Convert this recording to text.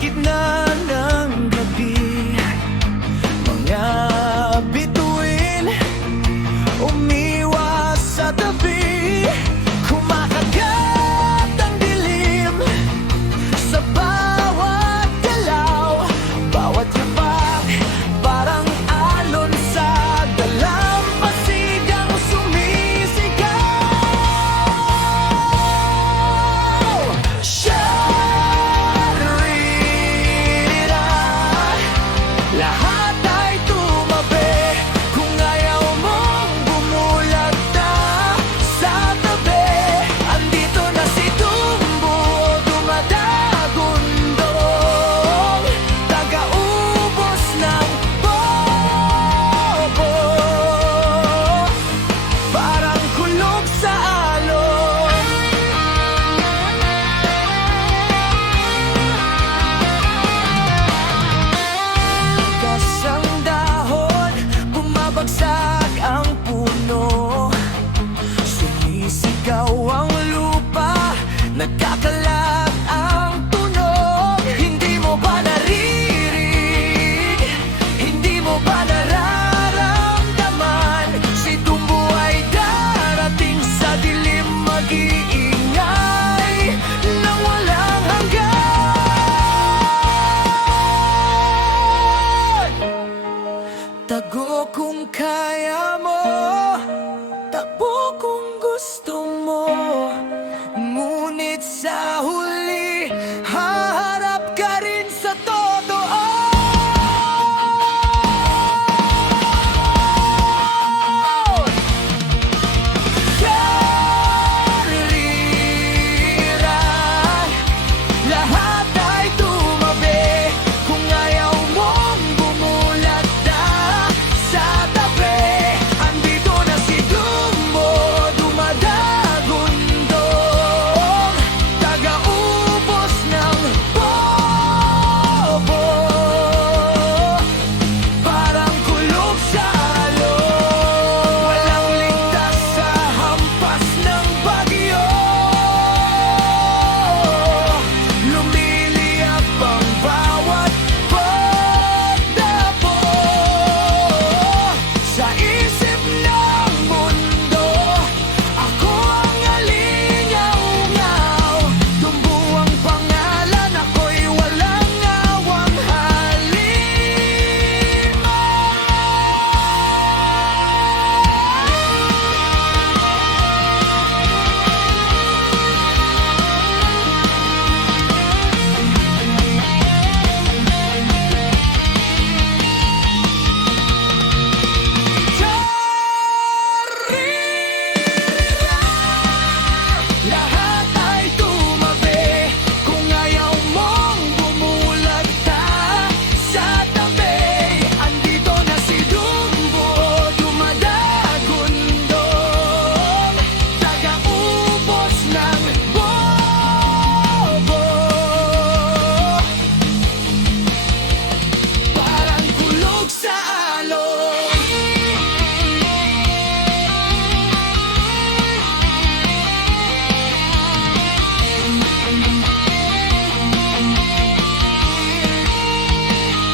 gitna пустой.